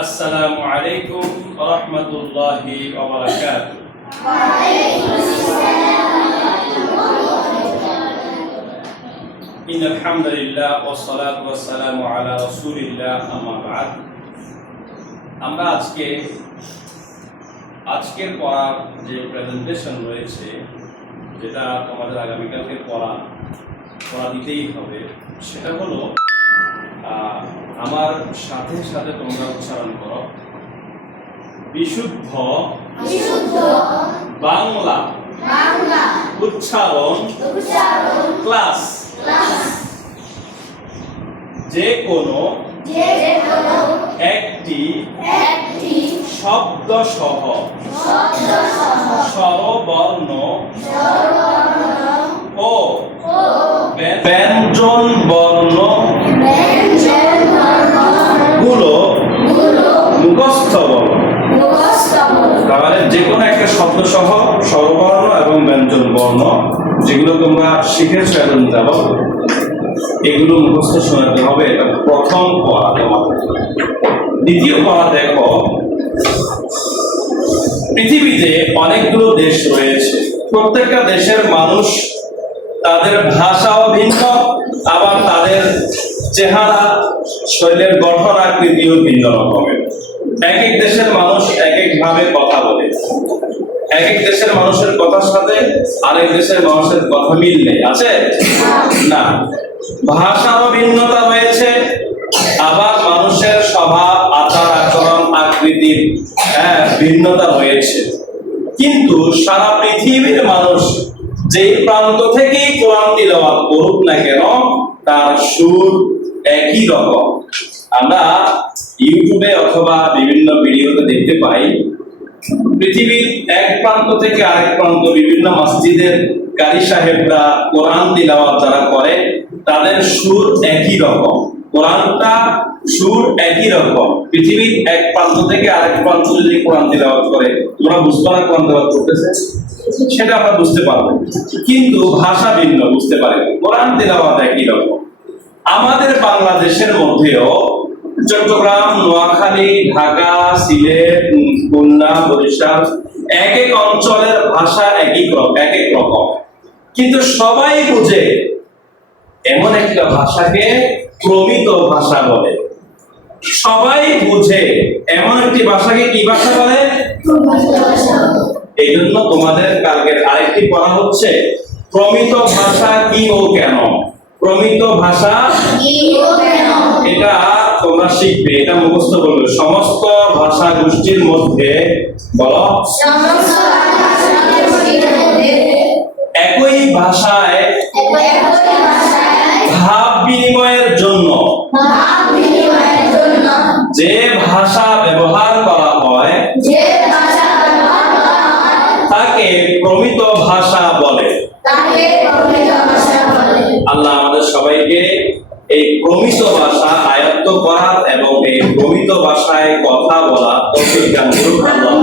আসসালামু আলাইকুম ওয়া রাহমাতুল্লাহি ওয়া বারাকাতুহু। ওয়া আলাইকুম আসসালাম। ইন্নাল হামদুলিল্লাহ ওয়া সলাতু ওয়া সালামু আলা রাসূলিল্লাহ, আম্মা বা'দ। আমরা আজকের পড়ার যে প্রেজেন্টেশন রয়েছে, যেটা তোমাদের আগামীকালকে পড়া দিতেই হবে, সেটা হলো আমার সাথে সাথে তোমরা উচ্চারণ করো, বিশুদ্ধ বাংলা উচ্চারণ ক্লাস। যে কোনো একটি শব্দ সহ স্বরবর্ণ ও ব্যঞ্জন বর্ণ গুলো মুখস্থ বলো। তাহলে যে কোনো একটা শব্দ সহ স্বরবর্ণ এবং ব্যঞ্জন বর্ণ যেগুলো তোমরা শিখেছো এখন যাবো, এগুলো মুখস্থ শোনাতে হবে। এটা প্রথম পড়া তোমাদের। দ্বিতীয় পড়া দেখো, পৃথিবীতে অনেকগুলো দেশ রয়েছে। প্রত্যেকটা দেশের মানুষ, তাদের ভাষাও ভিন্ন, আবার তাদের চেহারা, শরীরের গঠন আকৃতিও ভিন্ন রকমের। এক এক দেশের মানুষ এক এক ভাবে কথা বলে। এক এক দেশের মানুষের কথার সাথে আরেক দেশের মানুষের কথা মিল নেই, আছে না? ভাষারও ভিন্নতা রয়েছে, আবার মানুষের স্বভাব, আচার আচরণ, আকৃতির ভিন্নতা রয়েছে। কিন্তু সারা পৃথিবীর মানুষ যে প্রান্ত থেকেই কোরআন তিলাওয়াত করুক না কেন, তার সুর একই রকম। আমরা ইউটিউবে অথবা বিভিন্ন ভিডিওতে দেখতে পাই, পৃথিবীর এক প্রান্ত থেকে আরেক প্রান্ত বিভিন্ন মসজিদের কারি সাহেবরা কোরআন তিলাওয়াত যারা করে, তাদের সুর একই রকম। কোরআনটা সুর একই রকম। পৃথিবীর এক প্রান্ত থেকে আরেক প্রান্ত যদি কোরআন তিলাওয়াত করে, তোমরা বুঝতে পারো কোরআন তিলাওয়াত করতেছে, সেটা আমরা বুঝতে পারবো, কিন্তু ভাষা ভিন্ন, বুঝতে পারি। কোরআন তিলাওয়াত একই রকম। আমাদের বাংলাদেশের মধ্যেও চট্টগ্রাম, নোয়াখালী, ঢাকা, সিলেট, খুলনা, বরিশাল, এক এক অঞ্চলের ভাষা এক এক রকম, কিন্তু সবাই বুঝে এমন একটা ভাষাকে প্রমিত ভাষা বলে। সবাই বুঝে এমন একটি ভাষাকে কি ভাষা বলে? এই জন্য তোমাদের কালকের আরেকটি পড়া হচ্ছে প্রমিত ভাষা কি ও কেন। প্রমিত ভাষা এটা তোমরা শিখবে, এটা মুখস্থ করবে। সমস্ত ভাষা গোষ্ঠীর মধ্যে বলো, একই ভাষায় ভাব বিনিময়ের জন্য যে ভাষা ব্যবহার করা হয় তাকে প্রমিত ভাষা বলে। আল্লাহ আমাদের সবাইকে এই প্রমিত ভাষা আয়ত্ত করার এবং এই প্রমিত ভাষায় কথা বলা তৌফিক দান করুন। আল্লাহ